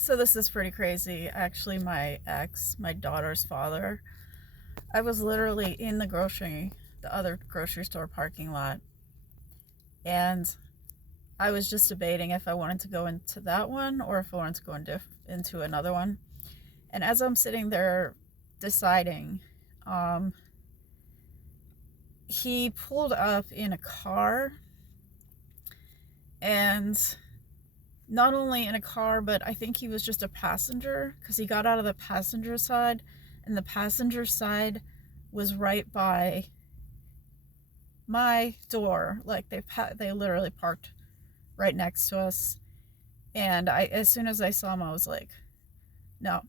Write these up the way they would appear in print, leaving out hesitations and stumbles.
So this is pretty crazy. Actually, my ex, my daughter's father, I was literally in the other grocery store parking lot, and I was just debating if I wanted to go into that one or if I wanted to go into another one. And as I'm sitting there deciding, um, he pulled up in a car, and not only in a car, but I think he was just a passenger because he got out of the passenger side, and the passenger side was right by my door. Like they literally parked right next to us, and as soon as I saw him, I was like, no.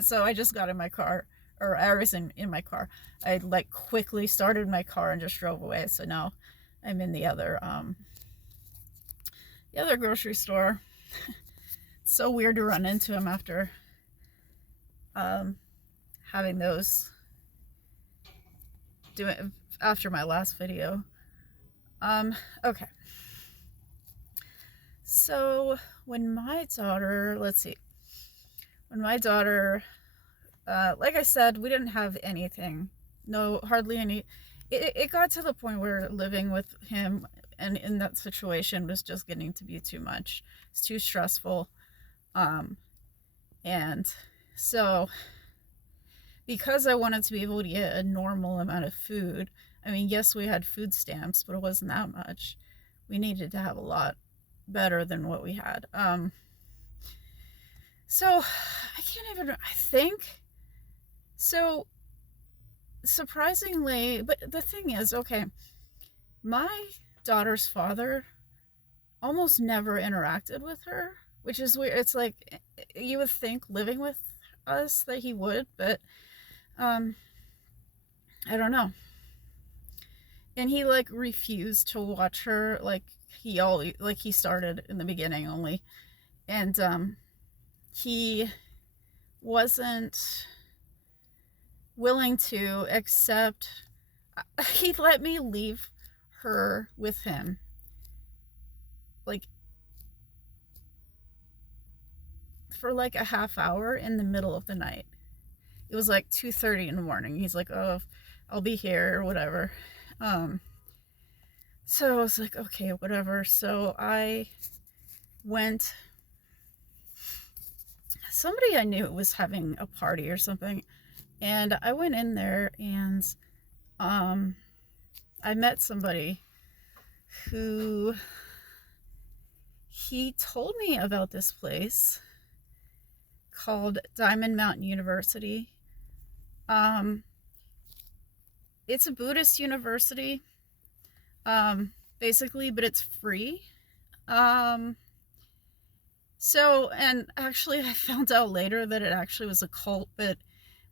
So I just got in my car, or I was in my car. I like quickly started my car and just drove away. So now I'm in the other grocery store. It's so weird to run into him after um, having those doing after my last video. Okay. So when my daughter, let's see, when my daughter, like I said, we didn't have anything, no, hardly any. It got to the point where living with him and in that situation was just getting to be too much. It's too stressful. Um, and so because I wanted to be able to get a normal amount of food, I mean, yes, we had food stamps, but it wasn't that much. We needed to have a lot better than what we had. So I can't even, I think. So surprisingly, but the thing is, okay, my daughter's father almost never interacted with her, which is weird. It's like you would think living with us that he would, but um, I don't know. And he like refused to watch her. Like he started in the beginning only, and he wasn't willing to accept. He let me leave her with him, like for like a half hour in the middle of the night. It was like 2:30 in the morning. He's like, "Oh, I'll be here," or whatever. Um, so I was like, "Okay, whatever." So I went. Somebody I knew was having a party or something, and I went in there, and um, I met somebody who he told me about this place called Diamond Mountain University. Um, it's a Buddhist university, basically, but it's free. Um, and actually, I found out later that it actually was a cult, but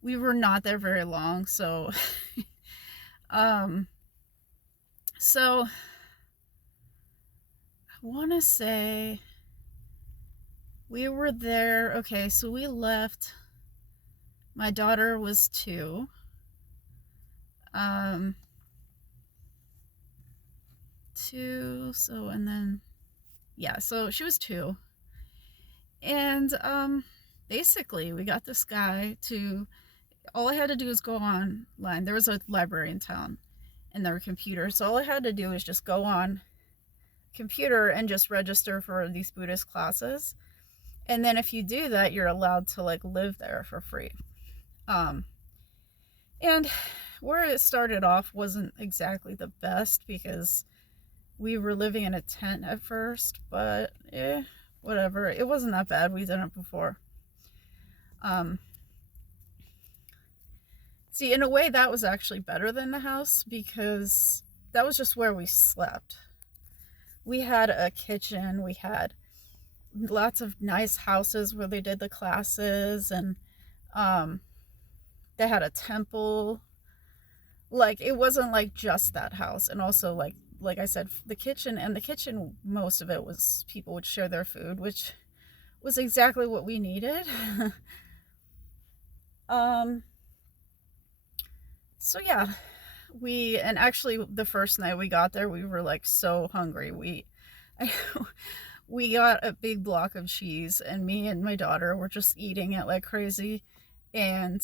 we were not there very long. So, um, so I want to say we were there. Okay, so we left. My daughter was 2. Um, 2. So, and then, yeah, so she was 2. And basically, we got this guy to, all I had to do was go online. There was a library in town, and there were computers. So all I had to do was just go on computer and just register for these Buddhist classes. And then if you do that, you're allowed to like live there for free. And where it started off wasn't exactly the best because we were living in a tent at first, but whatever. It wasn't that bad. We've done it before. See, in a way, that was actually better than the house because that was just where we slept. We had a kitchen. We had lots of nice houses where they did the classes, and they had a temple. Like, it wasn't like just that house. And also, like I said, the kitchen, most of it was people would share their food, which was exactly what we needed. So yeah, and actually the first night we got there, we were like so hungry. We got a big block of cheese, and me and my daughter were just eating it like crazy. And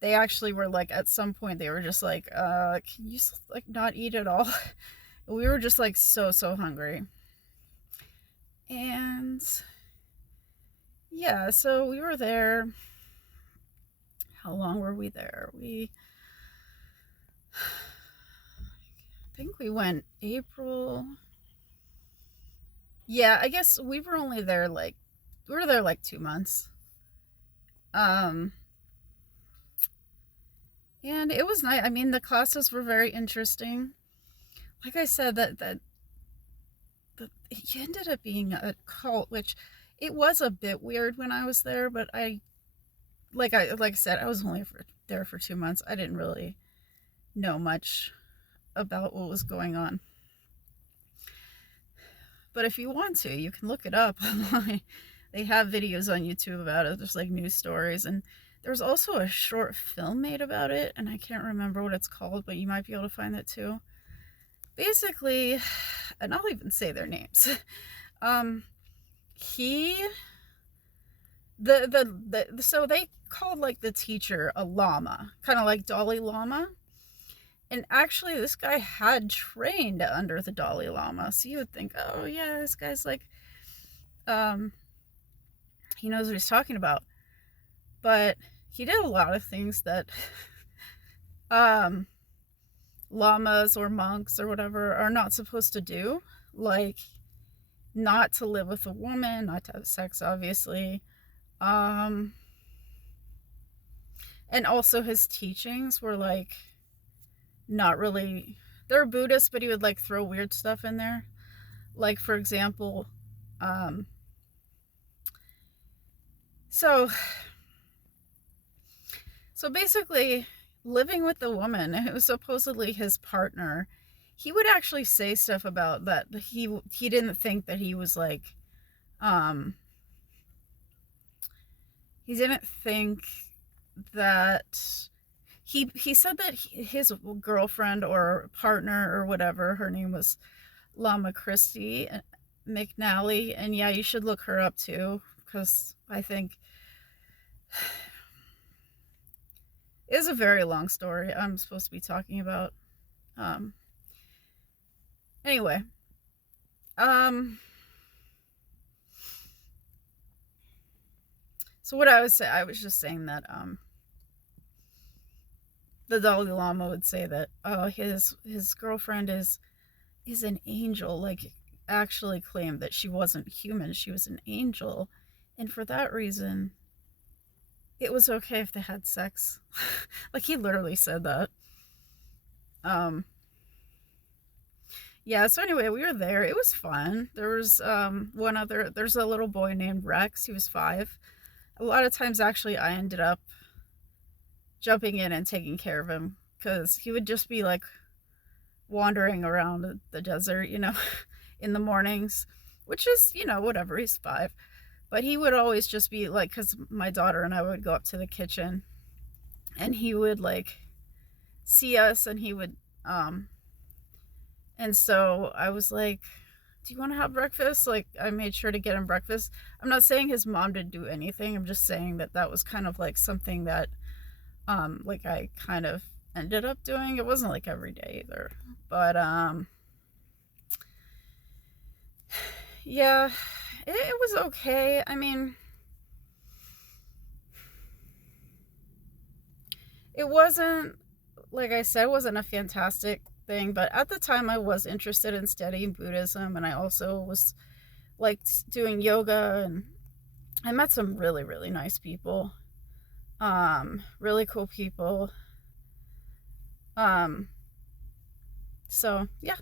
they actually were like, at some point, they were just like, can you like not eat it all? We were just like so hungry. And yeah, so we were there. How long were we there? I think we went April. Yeah, I guess we were only there like, we were there like 2 months. Um, and it was nice. I mean, the classes were very interesting. Like I said, that it ended up being a cult, which it was a bit weird when I was there, but I said, I was only there for 2 months. I didn't really know much about what was going on. But if you want to, you can look it up online. They have videos on YouTube about it. There's like news stories, and there's also a short film made about it, and I can't remember what it's called, but you might be able to find that too. Basically, and I'll even say their names. He so they called like the teacher a llama, kind of like Dalai Lama. And actually, this guy had trained under the Dalai Lama, so you would think, oh yeah, this guy's like, he knows what he's talking about. But he did a lot of things that lamas or monks or whatever are not supposed to do, like not to live with a woman, not to have sex, obviously. And also his teachings were like not really, they're Buddhist, but he would like throw weird stuff in there. Like, for example, so basically, living with the woman who was supposedly his partner, he would actually say stuff about that he didn't think that he was like, he didn't think that he said that his girlfriend or partner or whatever, her name was Lama Christie McNally, and yeah, you should look her up too, because I think it's a very long story I'm supposed to be talking about. Anyway, so what I was just saying that the Dalai Lama would say that his girlfriend is an angel, like actually claimed that she wasn't human, she was an angel, and for that reason it was okay if they had sex. Like, he literally said that. Yeah, so anyway, we were there. It was fun. There was there's a little boy named Rex. He was 5. A lot of times, actually, I ended up jumping in and taking care of him, because he would just be like wandering around the desert, in the mornings, which is, whatever, he's 5. But he would always just be like, because my daughter and I would go up to the kitchen, and he would like see us, and he would, and so I was like, do you want to have breakfast? Like, I made sure to get him breakfast. I'm not saying his mom didn't do anything. I'm just saying that that was kind of like something that, like, I kind of ended up doing. It wasn't like every day either, but, yeah, it was okay. I mean, it wasn't, like I said, it wasn't a fantastic thing, but at the time I was interested in studying Buddhism, and I also was like doing yoga, and I met some really, really nice people, really cool people. So yeah,